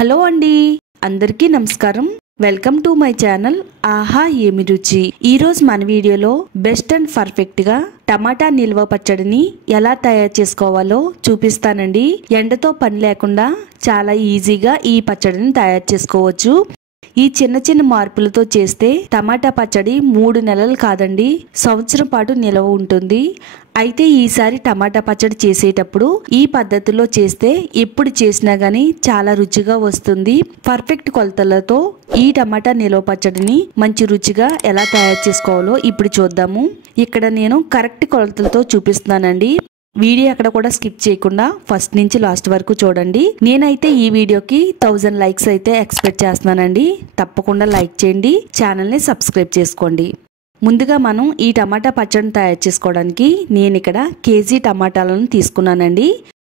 Hello అండి, అందరికీ నమస్కారం. వెల్కమ్ టు మై ఛానల్ ఆహా ఏమి రుచి. ఈ రోజు మన వీడియోలో బెస్ట్ అండ్ పర్ఫెక్ట్ గా టమాటా నిల్వ పచ్చడిని ఎలా తయారు చేసుకోవాలో చూపిస్తానండి. ఎండతో పని లేకుండా చాలా ఈజీగా ఈ పచ్చడిని తయారు చేసుకోవచ్చు. ఈ చిన్న చిన్న మార్పులతో చేస్తే టమాటా పచ్చడి 3 నెలలు కాదండి, సంవత్సరం పాటు నిల్వ ఉంటుంది. అయితే ఈసారి టమాటా పచ్చడి చేసేటప్పుడు ఈ పద్ధతిలో చేస్తే ఎప్పుడు చేసినా గానీ చాలా రుచిగా వస్తుంది. పర్ఫెక్ట్ కొలతలతో ఈ టమాటా నిల్వ పచ్చడిని మంచి రుచిగా ఎలా తయారు చేసుకోవాలో ఇప్పుడు చూద్దాము. ఇక్కడ నేను కరెక్ట్ కొలతలతో చూపిస్తున్నానండి. వీడియో అక్కడ కూడా స్కిప్ చేయకుండా ఫస్ట్ నుంచి లాస్ట్ వరకు చూడండి. నేనైతే ఈ వీడియోకి 1000 లైక్స్ అయితే ఎక్స్పెక్ట్ చేస్తున్నానండి. తప్పకుండా లైక్ చేయండి, ఛానల్ని సబ్స్క్రైబ్ చేసుకోండి. ముందుగా మనం ఈ టమాటా పచ్చడిని తయారు చేసుకోవడానికి నేను ఇక్కడ కేజీ టమాటాలను తీసుకున్నానండి.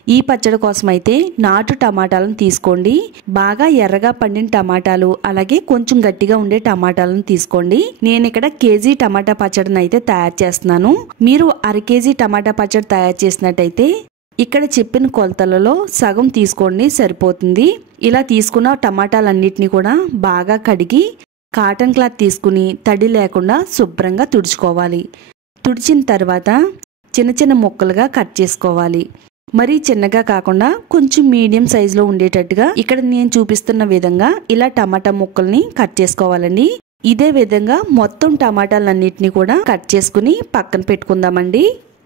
ఈ పచ్చడి కోసం అయితే నాటు టమాటాలను తీసుకోండి. బాగా ఎర్రగా పండిన టమాటాలు, అలాగే కొంచెం గట్టిగా ఉండే టమాటాలను తీసుకోండి. నేను ఇక్కడ కేజీ టమాటా పచ్చడిని అయితే తయారు చేస్తున్నాను. మీరు అర కేజీ టమాటా పచ్చడి తయారు చేసినట్టయితే ఇక్కడ చెప్పిన కొలతలలో సగం తీసుకోండి, సరిపోతుంది. ఇలా తీసుకున్న టమాటాలన్నిటిని కూడా బాగా కడిగి కాటన్ క్లాత్ తీసుకుని తడి లేకుండా శుభ్రంగా తుడుచుకోవాలి. తుడిచిన తర్వాత చిన్న చిన్న ముక్కలుగా కట్ చేసుకోవాలి. మరీ చిన్నగా కాకుండా కొంచెం మీడియం సైజులో ఉండేటట్టుగా ఇక్కడ నేను చూపిస్తున్న విధంగా ఇలా టమాటా ముక్కల్ని కట్ చేసుకోవాలండి. ఇదే విధంగా మొత్తం టమాటాలన్నిటిని కూడా కట్ చేసుకుని పక్కన పెట్టుకుందామండి.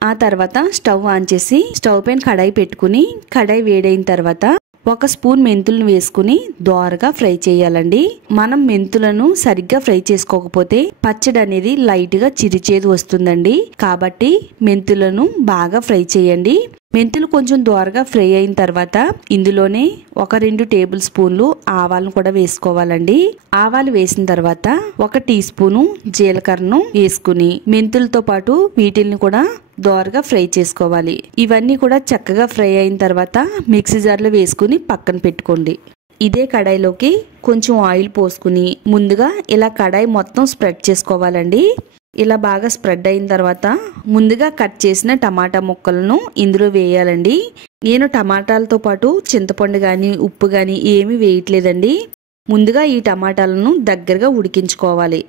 ఆ తర్వాత స్టవ్ ఆన్ చేసి స్టవ్ పైన కడాయి పెట్టుకుని కడాయి వేడైన తర్వాత 1 స్పూన్ మెంతులను వేసుకుని దోరగా ఫ్రై చేయాలండి. మనం మెంతులను సరిగ్గా ఫ్రై చేసుకోకపోతే పచ్చడి అనేది లైట్ గా చిరిచేది వస్తుందండి. కాబట్టి మెంతులను బాగా ఫ్రై చేయండి. మెంతులు కొంచెం దోరగా ఫ్రై అయిన తర్వాత ఇందులోనే 1-2 టేబుల్ స్పూన్లు ఆవాలను కూడా వేసుకోవాలండి. ఆవాలు వేసిన తర్వాత 1 టీ స్పూను జీలకర్రను వేసుకుని మెంతులతో పాటు వీటిల్ని కూడా దోరగా ఫ్రై చేసుకోవాలి. ఇవన్నీ కూడా చక్కగా ఫ్రై అయిన తర్వాత మిక్సీ జార్లో వేసుకుని పక్కన పెట్టుకోండి. ఇదే కడాయిలోకి కొంచెం ఆయిల్ పోసుకుని ముందుగా ఇలా కడాయి మొత్తం స్ప్రెడ్ చేసుకోవాలండి. ఇలా బాగా స్ప్రెడ్ అయిన తర్వాత ముందుగా కట్ చేసిన టమాటా ముక్కలను ఇందులో వేయాలండి. నేను టమాటాలతో పాటు చింతపండు కానీ ఉప్పు కానీ ఏమీ వేయట్లేదండి. ముందుగా ఈ టమాటాలను దగ్గరగా ఉడికించుకోవాలి.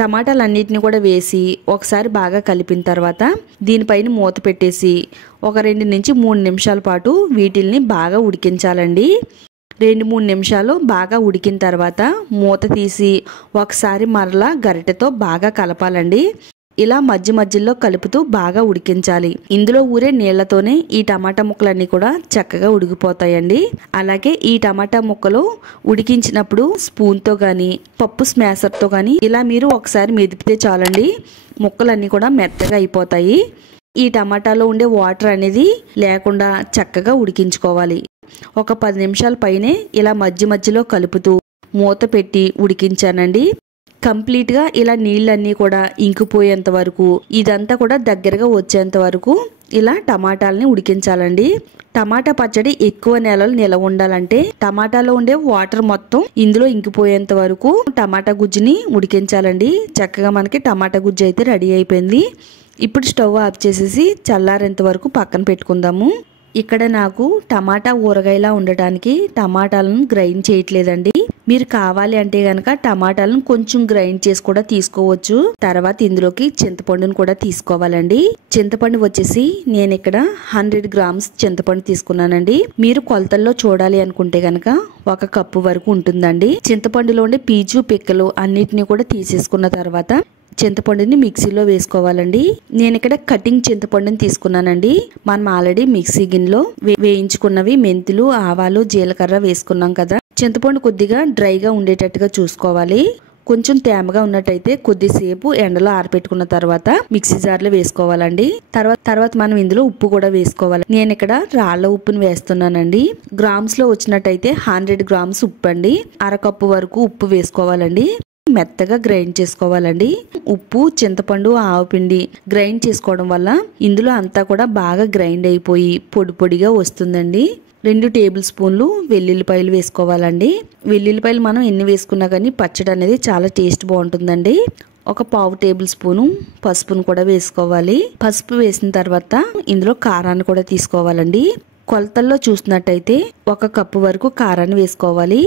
టమాటాలన్నిటిని కూడా వేసి ఒకసారి బాగా కలిపిన తర్వాత దీనిపైన మూత పెట్టేసి 2 నుంచి 3 నిమిషాల పాటు వీటిల్ని బాగా ఉడికించాలండి. 2-3 నిమిషాలు బాగా ఉడికిన తర్వాత మూత తీసి ఒకసారి మరలా గరిటెతో బాగా కలపాలండి. ఇలా మధ్య మధ్యలో కలుపుతూ బాగా ఉడికించాలి. ఇందులో ఊరే నీళ్లతోనే ఈ టమాటా ముక్కలన్నీ కూడా చక్కగా ఉడికిపోతాయండి. అలాగే ఈ టమాటా ముక్కలు ఉడికించినప్పుడు స్పూన్తో కానీ పప్పు స్మాషర్తో కానీ ఇలా మీరు ఒకసారి మెదిపితే చాలండి, ముక్కలన్నీ కూడా మెత్తగా అయిపోతాయి. ఈ టమాటాలో ఉండే వాటర్ అనేది లేకుండా చక్కగా ఉడికించుకోవాలి. 10 నిమిషాల పైనే ఇలా మధ్య మధ్యలో కలుపుతూ మూత పెట్టి ఉడికించానండి. కంప్లీట్ గా ఇలా నీళ్ళన్నీ కూడా ఇంకిపోయేంత వరకు, ఇదంతా కూడా దగ్గరగా వచ్చేంత వరకు ఇలా టమాటాలని ఉడికించాలండి. టమాటా పచ్చడి ఎక్కువ నెలలు నిలవ ఉండాలంటే టమాటాలో ఉండే వాటర్ మొత్తం ఇందులో ఇంకిపోయేంత వరకు టమాటా గుజ్జుని ఉడికించాలండి. చక్కగా మనకి టమాటా గుజ్జు అయితే రెడీ అయిపోయింది. ఇప్పుడు స్టవ్ ఆఫ్ చేసేసి చల్లారేంత వరకు పక్కన పెట్టుకుందాము. ఇక్కడ నాకు టమాటా ఊరగాయలా ఉండటానికి టమాటాలను గ్రైండ్ చేయట్లేదండి. మీరు కావాలి అంటే గనక టమాటాలను కొంచెం గ్రైండ్ చేసి కూడా తీసుకోవచ్చు. తర్వాత ఇందులోకి చింతపండును కూడా తీసుకోవాలండి. చింతపండు వచ్చేసి నేను ఇక్కడ 100 గ్రామ్స్ చింతపండు తీసుకున్నానండి. మీరు కొలతల్లో చూడాలి అనుకుంటే గనక 1 కప్పు వరకు ఉంటుందండి. చింతపండులో ఉండే పీచు పిక్కలు అన్నిటిని కూడా తీసేసుకున్న తర్వాత చింతపండుని మిక్సీలో వేసుకోవాలండి. నేను ఇక్కడ కటింగ్ చింతపండుని తీసుకున్నానండి. మనం ఆల్రెడీ మిక్సీ గిన్నెలో వేయించుకున్నవి మెంతులు, ఆవాలు, జీలకర్ర వేసుకున్నాం కదా. చింతపండు కొద్దిగా డ్రైగా ఉండేటట్టుగా చూసుకోవాలి. కొంచెం తేమగా ఉన్నట్టయితే కొద్దిసేపు ఎండలో ఆరపెట్టుకున్న తర్వాత మిక్సీ జార్లో వేసుకోవాలండి. తర్వాత మనం ఇందులో ఉప్పు కూడా వేసుకోవాలి. నేను ఇక్కడ రాళ్ల ఉప్పుని వేస్తున్నానండి. గ్రామ్స్ లో వచ్చినట్టయితే 100 గ్రామ్స్ ఉప్పు అండి. 1/2 కప్పు వరకు ఉప్పు వేసుకోవాలండి. మెత్తగా గ్రైండ్ చేసుకోవాలండి. ఉప్పు, చింతపండు, ఆవపిండి గ్రైండ్ చేసుకోవడం వల్ల ఇందులో అంతా కూడా బాగా గ్రైండ్ అయిపోయి పొడి పొడిగా వస్తుందండి. 2 టేబుల్ స్పూన్లు వెల్లుల్లిపాయలు వేసుకోవాలండి. వెల్లుల్లిపాయలు మనం ఎన్ని వేసుకున్నా కానీ పచ్చడి అనేది చాలా టేస్ట్ బాగుంటుందండి. 1/4 టేబుల్ స్పూను పసుపును కూడా వేసుకోవాలి. పసుపు వేసిన తర్వాత ఇందులో కారాన్ని కూడా తీసుకోవాలండి. కొలతల్లో చూసినట్టయితే 1 కప్పు వరకు కారాన్ని వేసుకోవాలి.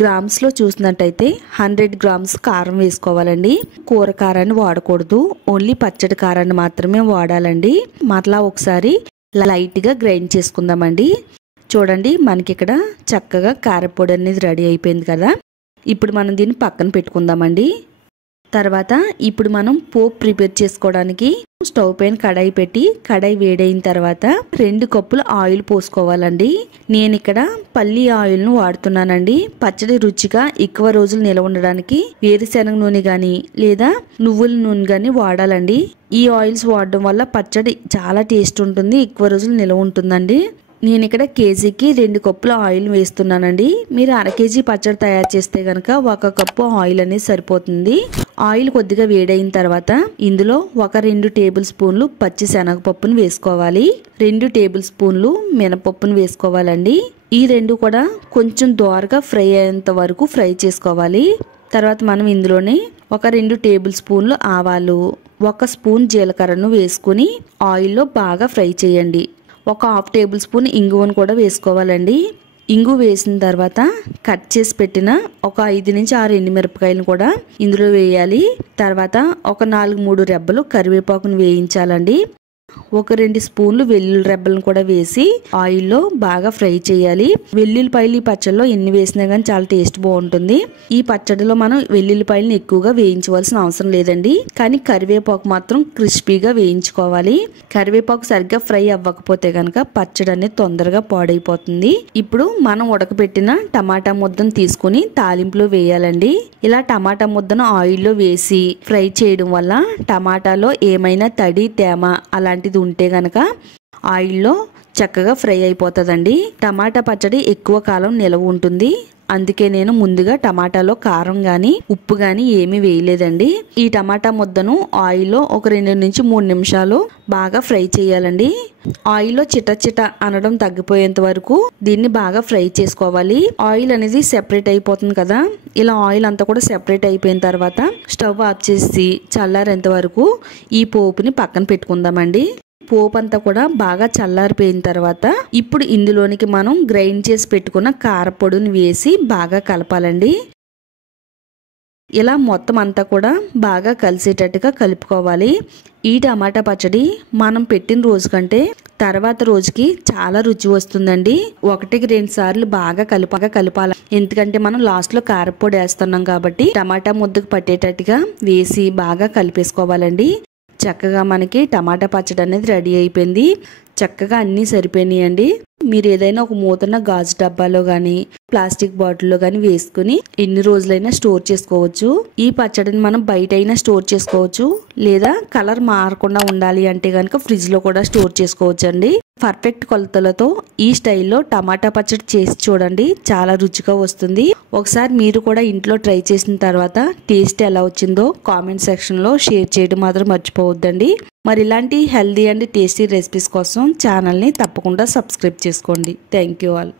గ్రామ్స్ లో చూసినట్టయితే 100 గ్రామ్స్ కారం వేసుకోవాలండి. కూర కారాన్ని వాడకూడదు, ఓన్లీ పచ్చడి కారాన్ని మాత్రమే వాడాలండి. మరలా ఒకసారి లైట్ గా గ్రైండ్ చేసుకుందామండి. చూడండి, మనకి ఇక్కడ చక్కగా కారపొడి అనేది రెడీ అయిపోయింది కదా. ఇప్పుడు మనం దీన్ని పక్కన పెట్టుకుందామండి. తర్వాత ఇప్పుడు మనం పోపు ప్రిపేర్ చేసుకోవడానికి స్టవ్ పైన కడాయి పెట్టి, కడాయి వేడైన తర్వాత 2 కప్పులు ఆయిల్ పోసుకోవాలండి. నేను ఇక్కడ పల్లి ఆయిల్ ను వాడుతున్నానండి. పచ్చడి రుచిగా ఎక్కువ రోజులు నిల్వ ఉండడానికి వేరుశెనగ నూనె గాని లేదా నువ్వుల నూనె గాని వాడాలండి. ఈ ఆయిల్స్ వాడడం వల్ల పచ్చడి చాలా టేస్ట్ ఉంటుంది, ఎక్కువ రోజులు నిల్వ ఉంటుందండి. నేను ఇక్కడ కేజీకి 2 కప్పుల ఆయిల్ వేస్తున్నానండి. మీరు అర కేజీ పచ్చడి తయారు చేస్తే గనక 1 కప్పు ఆయిల్ అనేది సరిపోతుంది. ఆయిల్ కొద్దిగా వేడైన తర్వాత ఇందులో 2 టేబుల్ స్పూన్లు పచ్చి శనగపప్పును వేసుకోవాలి. 2 టేబుల్ స్పూన్లు మినపప్పును వేసుకోవాలండి. ఈ 2 కూడా కొంచెం దోరగా ఫ్రై అయ్యేంత వరకు ఫ్రై చేసుకోవాలి. తర్వాత మనం ఇందులోనే 2 టేబుల్ స్పూన్లు ఆవాలు, 1 స్పూన్ జీలకర్రను వేసుకుని ఆయిల్లో బాగా ఫ్రై చేయండి. 1/2 టేబుల్ స్పూన్ ఇంగువను కూడా వేసుకోవాలండి. ఇంగు వేసిన తర్వాత కట్ చేసి పెట్టిన 5 నుంచి 6 ఎండుమిరపకాయలను కూడా ఇందులో వేయాలి. తర్వాత 4-3 రెబ్బలు కరివేపాకును వేయించాలండి. 1-2 స్పూన్లు వెల్లుల్లి రెబ్బలను కూడా వేసి ఆయిల్లో బాగా ఫ్రై చేయాలి. వెల్లుల్లిపాయలు ఈ పచ్చడిలో ఎన్ని వేసినా కానీ చాలా టేస్ట్ బాగుంటుంది. ఈ పచ్చడిలో మనం వెల్లుల్లిపాయలను ఎక్కువగా వేయించవలసిన అవసరం లేదండి, కానీ కరివేపాకు మాత్రం క్రిస్పీగా వేయించుకోవాలి. కరివేపాకు సరిగ్గా ఫ్రై అవ్వకపోతే గనక పచ్చడి అనేది తొందరగా పాడైపోతుంది. ఇప్పుడు మనం ఉడకబెట్టిన టమాటా ముద్దను తీసుకుని తాలింపులో వేయాలండి. ఇలా టమాటా ముద్దను ఆయిల్లో వేసి ఫ్రై చేయడం వల్ల టమాటాలో ఏమైనా తడి తేమ అలాంటిది ఉంటే గనక ఆయిల్లో చక్కగా ఫ్రై అయిపోతుందండి. టమాటా పచ్చడి ఎక్కువ కాలం నిలవ ఉంటుంది. అందుకే నేను ముందుగా టమాటాలో కారం గాని ఉప్పు గాని ఏమీ వేయలేదండి. ఈ టమాటా ముద్దను ఆయిల్లో 2 నుంచి 3 నిమిషాలు బాగా ఫ్రై చేయాలండి. ఆయిల్లో చిట అనడం తగ్గిపోయేంత వరకు దీన్ని బాగా ఫ్రై చేసుకోవాలి. ఆయిల్ అనేది సెపరేట్ అయిపోతుంది కదా. ఇలా ఆయిల్ అంతా కూడా సెపరేట్ అయిపోయిన తర్వాత స్టవ్ ఆఫ్ చేసి చల్లారేంత వరకు ఈ పోపుని పక్కన పెట్టుకుందామండి. పోపు అంతా కూడా బాగా చల్లారిపోయిన తర్వాత ఇప్పుడు ఇందులోనికి మనం గ్రైండ్ చేసి పెట్టుకున్న కారపొడిని వేసి బాగా కలపాలండి. ఇలా మొత్తం అంతా కూడా బాగా కలిసేటట్టుగా కలుపుకోవాలి. ఈ టమాటా పచ్చడి మనం పెట్టిన రోజు కంటే తర్వాత రోజుకి చాలా రుచి వస్తుందండి. 1-2 సార్లు బాగా కలపాలి. ఎందుకంటే మనం లాస్ట్ లో కారపొడి వేస్తున్నాం కాబట్టి టమాటా ముద్దకు పట్టేటట్టుగా వేసి బాగా కలిపేసుకోవాలండి. చక్కగా మనకి టమాటా పచ్చడి అనేది రెడీ అయిపోయింది. చక్కగా అన్నీ సరిపోయినాయండి. మీరు ఏదైనా ఒక మూతన్న గాజు డబ్బాలో గానీ ప్లాస్టిక్ బాటిల్లో గానీ వేసుకుని ఎన్ని రోజులైనా స్టోర్ చేసుకోవచ్చు. ఈ పచ్చడిని మనం బయట అయినా స్టోర్ చేసుకోవచ్చు, లేదా కలర్ మారకుండా ఉండాలి అంటే గనక ఫ్రిడ్జ్ లో కూడా స్టోర్ చేసుకోవచ్చు అండి. పర్ఫెక్ట్ కొలతలతో ఈ స్టైల్లో టమాటా పచ్చడి చేసి చూడండి, చాలా రుచిగా వస్తుంది. ఒకసారి మీరు కూడా ఇంట్లో ట్రై చేసిన తర్వాత టేస్ట్ ఎలా వచ్చిందో కామెంట్ సెక్షన్ లో షేర్ చేయడం మాత్రం మర్చిపోవద్దండి. మరి ఇలాంటి హెల్దీ అండ్ టేస్టీ రెసిపీస్ కోసం ఛానల్ని తప్పకుండా సబ్స్క్రైబ్ చేసుకోండి. Thank you all.